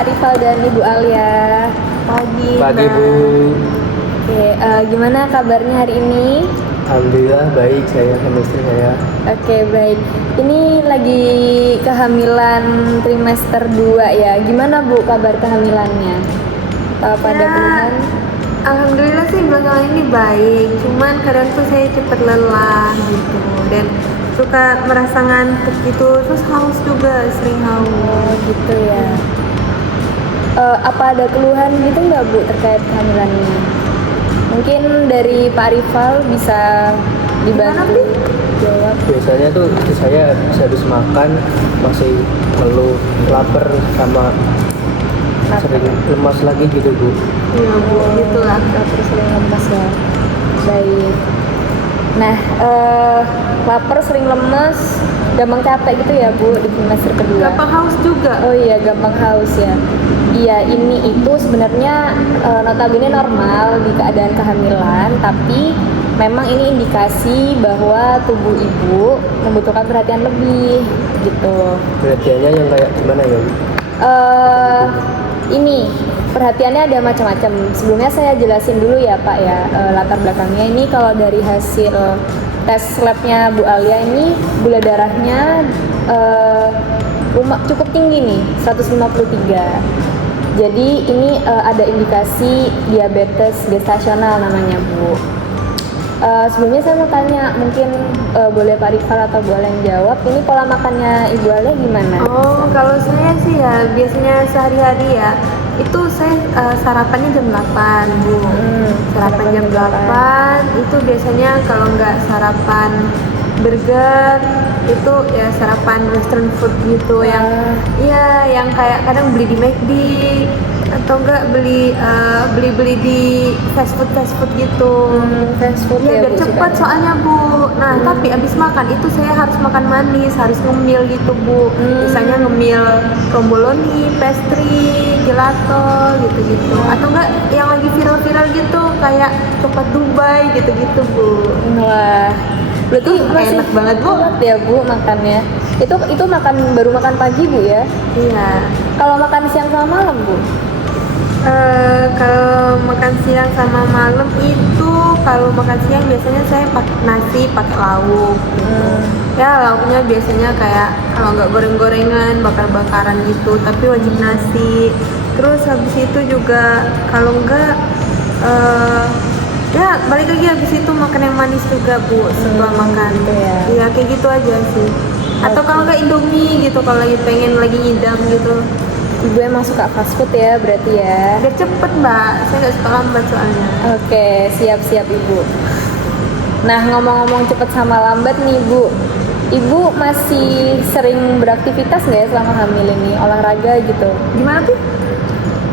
Pak Rival dan Ibu Alia. Pagi, Pagi Mbak. Bu. Oke, gimana kabarnya hari ini? Alhamdulillah baik saya sama istri saya. Oke, baik. Ini lagi kehamilan trimester 2 ya. Gimana Bu kabar kehamilannya? Pada Ya, keluhan? Alhamdulillah sih belakangan ini baik. Cuman kadang tuh saya cepat lelah gitu dan suka merasa ngantuk gitu. Terus haus juga, sering haus. Oh, gitu ya. Apa ada keluhan gitu nggak Bu terkait kehamilannya? Mungkin dari Pak Rival bisa Gimana, dibantu jawab. Biasanya tuh istri saya habis makan masih ngeluh lapar sama sering lemas lagi gitu Bu. Iya Bu, gitulah. Lapar sering lemas ya. Baik. Nah, lapar sering lemas, gampang capek gitu ya Bu di trimester kedua. Gampang haus juga. Oh iya, gampang haus ya. Iya, ini itu sebenarnya notabene normal di keadaan kehamilan, tapi memang ini indikasi bahwa tubuh ibu membutuhkan perhatian lebih gitu. Perhatiannya yang kayak gimana ya Bu? Ini perhatiannya ada macam-macam. Sebelumnya saya jelasin dulu ya Pak ya, latar belakangnya. Ini kalau dari hasil tes labnya Bu Alia ini gula darahnya cukup tinggi nih, 153. Jadi ini ada indikasi diabetes gestasional namanya Bu. Sebelumnya saya mau tanya, mungkin boleh Pak Rival atau Bu Alia yang jawab. Ini pola makannya Ibu Alia gimana? Oh, kalau saya sih ya biasanya sehari-hari ya itu saya sarapannya jam 8 Bu. Sarapan jam 8 itu biasanya kalau nggak sarapan burger itu ya sarapan western food gitu yang iya yang kayak kadang beli di McD atau enggak beli di fast food gitu. Fast food Ya ya biar Bu, cepat sukanya. soalnya Bu. Nah tapi abis makan itu saya harus makan manis, harus ngemil gitu Bu. Misalnya ngemil romboloni, pastry, gelato gitu-gitu. Atau enggak yang lagi viral-viral gitu kayak coklat Dubai gitu-gitu Bu. Wah, berarti masih Enak banget Bu. kuat ya Bu makannya. Itu makan baru makan pagi Bu ya. Iya. Kalau makan siang sama malam Bu? Kalau makan siang sama malam itu kalau makan siang biasanya saya pakai nasi pakai lauk gitu. Ya lauknya biasanya kayak kalau nggak goreng-gorengan bakar-bakaran gitu tapi wajib nasi. Terus habis itu juga kalau enggak ya balik lagi habis itu makan yang manis juga Bu setelah makan. gitu ya. Iya kayak gitu aja sih. Atau kalau nggak Indomie gitu kalau lagi pengen lagi ngidam gitu. Ibu emang suka fast food ya berarti ya. Biar cepet Mbak, saya nggak suka lambat soalnya. Oke, siap-siap Ibu. Nah, ngomong-ngomong cepet sama lambat nih Bu, Ibu masih sering beraktivitas nggak ya selama hamil ini? Olahraga gitu? Gimana Pi?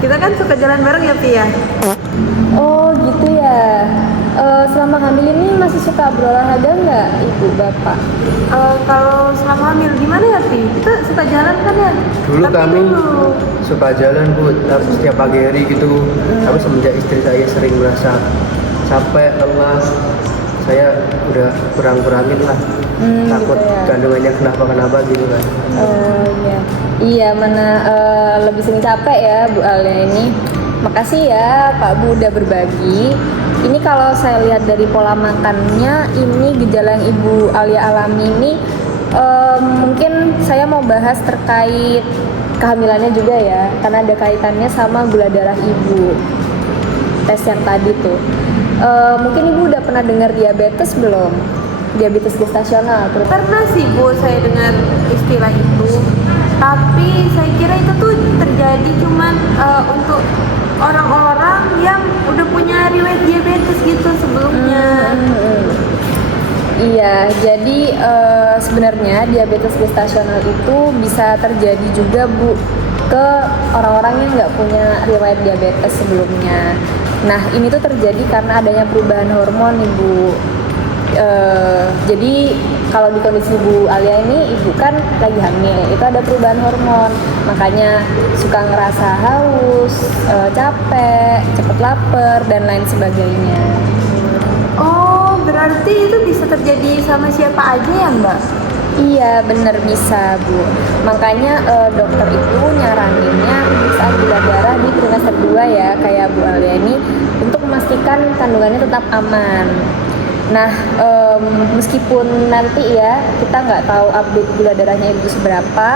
Kita kan suka jalan bareng ya Pi ya? Oh gitu ya. Selama hamil ini masih suka berolahraga nggak Ibu Bapak? Kalau selama hamil gimana ya Pi? Kita suka jalan kan ya? Dulu Tapi kami dulu. suka jalan Bu, tapi setiap pagi hari gitu. Tapi semenjak istri saya sering merasa capek, lelah, saya udah kurang-kurangin lah. Takut gitu ya. kandungannya kenapa-kenapa gitu kan. Oh iya, iya mana lebih sering capek ya Bu Alia ini. Makasih ya Pak Bu udah berbagi. Ini kalau saya lihat dari pola makannya, ini gejala yang Ibu Alia alami ini mungkin saya mau bahas terkait kehamilannya juga ya, karena ada kaitannya sama gula darah Ibu. Tes yang tadi tuh. Mungkin Ibu udah pernah dengar diabetes belum? Diabetes gestasional terus. Pernah sih Bu saya dengar istilah itu. Tapi saya kira itu tuh terjadi cuman untuk orang-orang yang udah punya riwayat diabetes gitu sebelumnya. Iya, jadi sebenarnya diabetes gestasional itu bisa terjadi juga Bu ke orang-orang yang nggak punya riwayat diabetes sebelumnya. Nah, ini tuh terjadi karena adanya perubahan hormon nih Bu. Jadi kalau di kondisi Bu Alia ini, Ibu kan lagi hamil, itu ada perubahan hormon, makanya suka ngerasa haus, capek, cepet lapar dan lain sebagainya. Oh, berarti itu bisa terjadi sama siapa aja ya Mbak? Iya bener bisa Bu. Makanya dokter itu nyaraninnya pemeriksaan gula darah di trimester 2 ya kayak Bu Alia ini untuk memastikan kandungannya tetap aman. Nah meskipun nanti ya kita nggak tahu update gula darahnya ibu seberapa,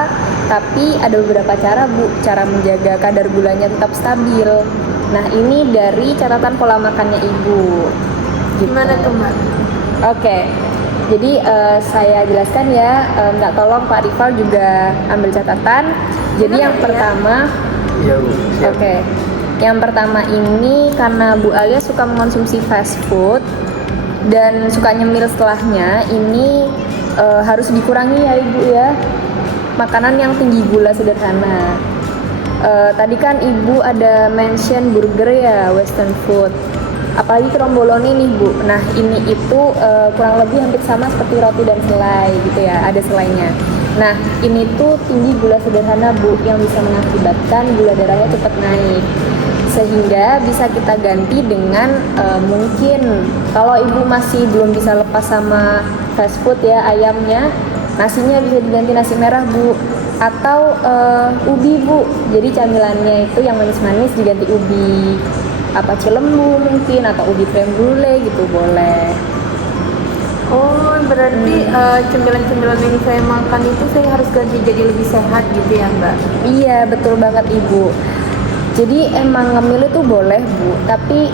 tapi ada beberapa cara Bu, cara menjaga kadar gulanya tetap stabil. Nah ini dari catatan pola makannya ibu. Gitu. Gimana tuh Mbak? Oke. Jadi saya jelaskan ya, minta tolong Pak Rival juga ambil catatan. Jadi yang pertama, Iya Bu, siap. oke, yang pertama ini karena Bu Alia suka mengonsumsi fast food dan suka nyemil setelahnya, ini harus dikurangi ya Ibu ya, makanan yang tinggi gula sederhana. Tadi kan Ibu ada mention burger ya, western food. Apalagi kromboloni nih Bu. Nah ini itu kurang lebih hampir sama seperti roti dan selai gitu ya, ada selainya. Nah ini tuh tinggi gula sederhana Bu yang bisa mengakibatkan gula darahnya cepat naik. Sehingga bisa kita ganti dengan mungkin kalau Ibu masih belum bisa lepas sama fast food ya ayamnya, nasinya bisa diganti nasi merah Bu. Atau ubi Bu, jadi camilannya itu yang manis-manis diganti ubi apa cilembu mungkin atau ubi creme brulee gitu boleh. Oh berarti cemilan-cemilan yang saya makan itu saya harus ganti jadi lebih sehat gitu ya Mbak? Iya betul banget Ibu. Jadi emang ngemil itu boleh Bu, tapi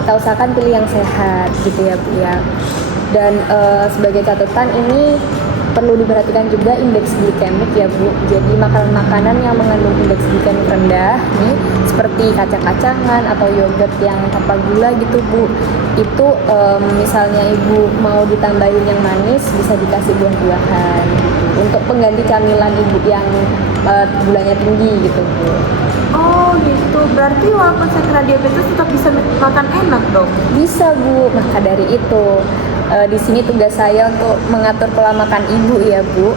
kita usahakan pilih yang sehat gitu ya Bu ya. Dan sebagai catatan ini perlu diperhatikan juga indeks glikemik ya Bu. Jadi makanan-makanan yang mengandung indeks glikemik rendah nih seperti kacang-kacangan atau yogurt yang tanpa gula gitu Bu, itu misalnya Ibu mau ditambahin yang manis bisa dikasih buah-buahan gitu. Untuk pengganti camilan Ibu yang gulanya tinggi gitu Bu. Oh gitu, berarti walaupun saya kena diabetes tetap bisa makan enak dong? Bisa Bu, maka dari itu di sini tugas saya untuk mengatur pola makan Ibu ya Bu.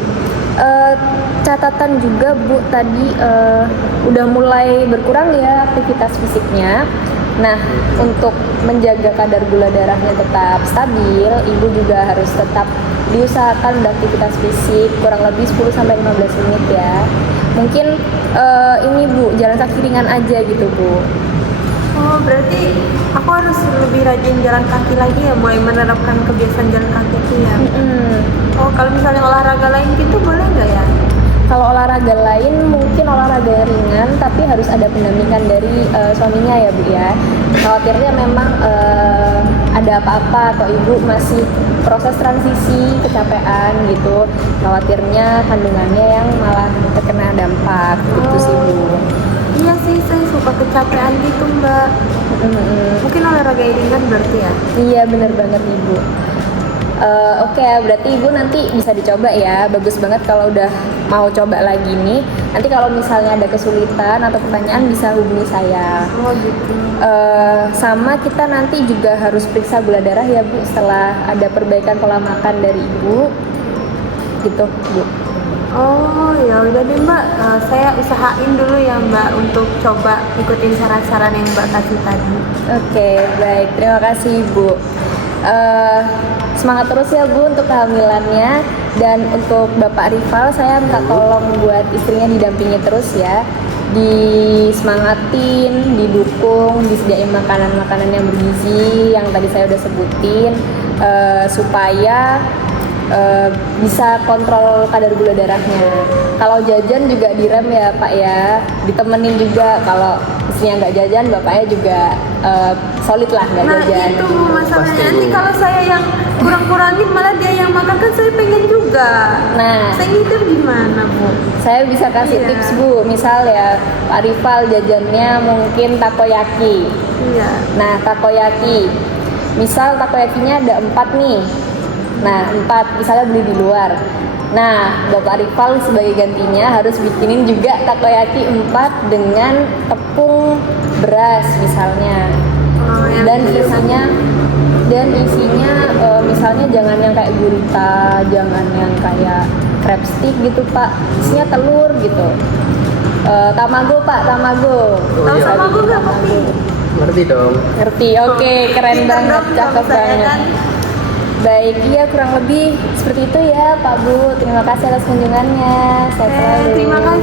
Catatan juga Bu tadi udah mulai berkurang ya aktivitas fisiknya. Nah untuk menjaga kadar gula darahnya tetap stabil, Ibu juga harus tetap diusahakan beraktivitas fisik kurang lebih 10-15 menit ya. Mungkin ini Bu jalan kaki ringan aja gitu Bu. Oh berarti aku harus lebih rajin jalan kaki lagi ya, mulai menerapkan kebiasaan jalan kaki itu ya. Oh kalau misalnya olahraga lain gitu boleh nggak ya? Kalau olahraga lain mungkin olahraga yang ringan tapi harus ada pendampingan dari suaminya ya Bu ya. Khawatirnya memang ada apa-apa atau Ibu masih proses transisi kecapean gitu. Khawatirnya kandungannya yang malah terkena dampak gitu sih Bu. Iya sih, saya suka kecapean gitu Mbak. Mungkin olahraga yang ringan berarti ya? Iya bener banget Ibu. Oke, berarti Ibu nanti bisa dicoba ya. Bagus banget kalau udah mau coba lagi nih. Nanti kalau misalnya ada kesulitan atau pertanyaan bisa hubungi saya. Oh gitu. Sama kita nanti juga harus periksa gula darah ya Bu setelah ada perbaikan pola makan dari Ibu. Gitu Bu. Oh ya udah deh Mbak, saya usahain dulu ya Mbak untuk coba ikutin saran-saran yang Mbak kasih tadi. Oke, baik. Terima kasih Ibu. Semangat terus ya Bu untuk kehamilannya. Dan untuk Bapak Rival saya minta tolong buat istrinya didampingi terus ya, disemangatin, didukung, disediain makanan-makanan yang bergizi yang tadi saya udah sebutin supaya bisa kontrol kadar gula darahnya. Kalau jajan juga direm ya Pak ya, ditemenin juga. Kalau istrinya nggak jajan, bapaknya juga solid lah nggak Nah jajan. itu Bu masalahnya, Pasti, nanti Bu. kalau saya yang kurang-kurangin malah dia yang makan, kan saya pengen juga. Nah, Saya ngider gimana Bu? saya bisa kasih Iya. tips Bu. Misal ya Pak Rival jajannya mungkin takoyaki. Iya. Nah takoyaki, misal takoyakinya ada 4 nih. Nah 4 misalnya beli di luar. Nah Bapak Rival sebagai gantinya harus bikinin juga takoyaki 4 dengan tepung beras misalnya. Oh, yang Dan itu. isinya misalnya jangan yang kayak gurita, jangan yang kayak crab stick gitu Pak. Isinya telur gitu. Tamago Pak, tamago. Tahu iya. sama gue nggak kopi? Ngerti dong. Ngerti, oke, keren Pinter banget, dong cakep suami saya banget. kan. Baik, iya kurang lebih seperti itu ya Pak Bu. Terima kasih atas kunjungannya. Sehat selalu. Terima kasih